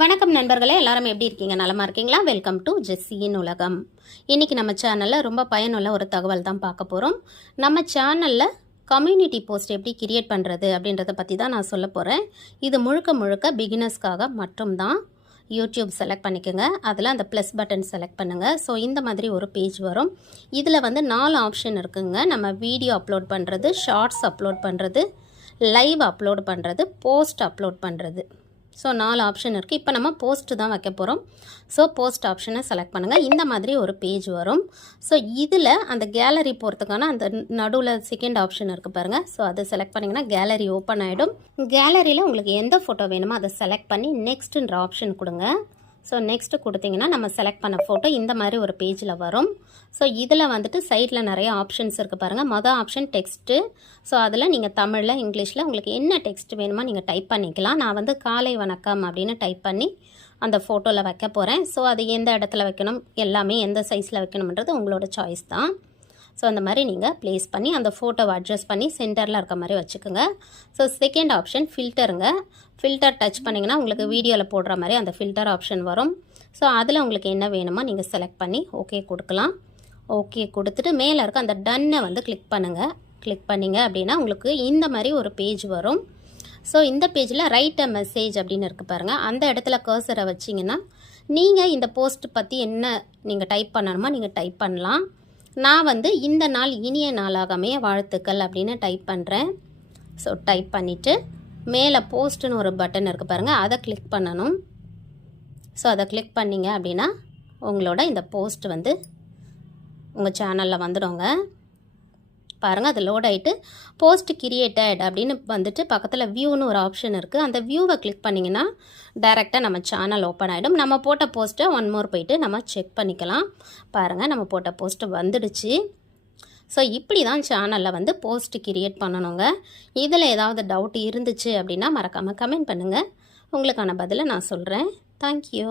வணக்கம் நண்பர்களே, எல்லாரும் எப்படி இருக்கீங்க? நலமா இருக்கீங்களா? வெல்கம் டு ஜெஸ்ஸியின் உலகம். இன்றைக்கி நம்ம சேனலில் ரொம்ப பயனுள்ள ஒரு தகவல் தான் பார்க்க போகிறோம். நம்ம சேனலில் கம்யூனிட்டி போஸ்ட் எப்படி கிரியேட் பண்ணுறது அப்படின்றத பற்றி தான் நான் சொல்ல போகிறேன். இது முழுக்க முழுக்க பிகினர்ஸ்க்காக மட்டும்தான். யூடியூப் செலக்ட் பண்ணிக்கோங்க, அதில் அந்த ப்ளஸ் பட்டன் செலக்ட் பண்ணுங்கள். ஸோ இந்த மாதிரி ஒரு பேஜ் வரும். இதில் வந்து 4 ஆப்ஷன் இருக்குங்க. நம்ம வீடியோ அப்லோட் பண்ணுறது, ஷார்ட்ஸ் அப்லோட் பண்ணுறது, லைவ் அப்லோட் பண்ணுறது, போஸ்ட் அப்லோட் பண்ணுறது. ஸோ 4 ஆப்ஷன் இருக்குது. இப்போ நம்ம போஸ்ட்டு தான் வைக்க போகிறோம். ஸோ போஸ்ட் ஆப்ஷனை செலக்ட் பண்ணுங்கள். இந்த மாதிரி ஒரு பேஜ் வரும். ஸோ இதில் அந்த கேலரி போகிறதுக்கான அந்த நடுவில் செகண்ட் ஆப்ஷன் இருக்குது பாருங்கள். ஸோ அதை செலக்ட் பண்ணிங்கன்னா கேலரி ஓப்பன் ஆகிடும். கேலரியில் உங்களுக்கு எந்த ஃபோட்டோ வேணுமோ அதை செலக்ட் பண்ணி நெக்ஸ்ட்டுன்ற ஆப்ஷன் கொடுங்க. ஸோ நெக்ஸ்ட்டு கொடுத்தீங்கன்னா நம்ம செலக்ட் பண்ண ஃபோட்டோ இந்த மாதிரி ஒரு பேஜில் வரும். ஸோ இதில் வந்துட்டு சைடில் நிறைய ஆப்ஷன்ஸ் இருக்குது பாருங்கள். மொதல் ஆப்ஷன் டெக்ஸ்ட்டு. ஸோ அதில் நீங்கள் தமிழில் இங்கிலீஷில் உங்களுக்கு என்ன டெக்ஸ்ட் வேணுமோ நீங்கள் டைப் பண்ணிக்கலாம். நான் வந்து காலை வணக்கம் அப்படின்னு டைப் பண்ணி அந்த ஃபோட்டோவில் வைக்க போகிறேன். ஸோ அது எந்த இடத்துல வைக்கணும், எல்லாமே எந்த சைஸில் வைக்கணுன்றது உங்களோட சாய்ஸ் தான். ஸோ அந்த மாதிரி நீங்கள் ப்ளேஸ் பண்ணி அந்த ஃபோட்டோவை அட்ஜஸ்ட் பண்ணி சென்டரில் இருக்க மாதிரி வச்சுக்கோங்க. ஸோ செகண்ட் ஆப்ஷன் ஃபில்டருங்க. ஃபில்டர் டச் பண்ணிங்கன்னா உங்களுக்கு வீடியோவில் போடுற மாதிரி அந்த ஃபில்டர் ஆப்ஷன் வரும். ஸோ அதில் உங்களுக்கு என்ன வேணுமோ நீங்கள் செலக்ட் பண்ணி ஓகே கொடுக்கலாம். ஓகே கொடுத்துட்டு மேலே இருக்க அந்த டன்னை வந்து கிளிக் பண்ணுங்கள். கிளிக் பண்ணிங்க அப்படின்னா உங்களுக்கு இந்த மாதிரி ஒரு பேஜ் வரும். ஸோ இந்த பேஜில் ரைட் அ மெசேஜ் அப்படின்னு இருக்குது பாருங்கள். அந்த இடத்துல கர்சரை வச்சிங்கன்னா நீங்கள் இந்த போஸ்ட் பற்றி என்ன நீங்கள் டைப் பண்ணணுமோ நீங்கள் டைப் பண்ணலாம். நான் வந்து இந்த நாள் இனிய நாளாகவே வாழ்த்துக்கள் அப்படின்னு டைப் பண்ணுறேன். ஸோ டைப் பண்ணிவிட்டு மேலே போஸ்ட்டுன்னு ஒரு பட்டன் இருக்குது பாருங்கள், அதை கிளிக் பண்ணணும். ஸோ அதை கிளிக் பண்ணிங்க அப்படின்னா உங்களோட இந்த போஸ்ட் வந்து உங்கள் சேனலில் வந்துடுங்க. பாருங்கள், அது லோட் ஆகிட்டு போஸ்ட் கிரியேட்டட் அப்படின்னு வந்துட்டு பக்கத்தில் வியூன்னு ஒரு ஆப்ஷன் இருக்குது. அந்த வியூவை கிளிக் பண்ணிங்கன்னா டைரெக்டாக நம்ம சேனல் ஓப்பன் ஆகிடும். நம்ம போட்ட போஸ்ட்டை ஒன் மோர் போயிட்டு நம்ம செக் பண்ணிக்கலாம். பாருங்கள், நம்ம போட்ட போஸ்ட்டு வந்துடுச்சு. ஸோ இப்படி தான் சேனலில் வந்து போஸ்ட் கிரியேட் பண்ணணுங்க. இதில் ஏதாவது டவுட் இருந்துச்சு அப்படின்னா மறக்காமல் கமெண்ட் பண்ணுங்கள். உங்களுக்கான பதிலை நான் சொல்கிறேன். தேங்க்யூ.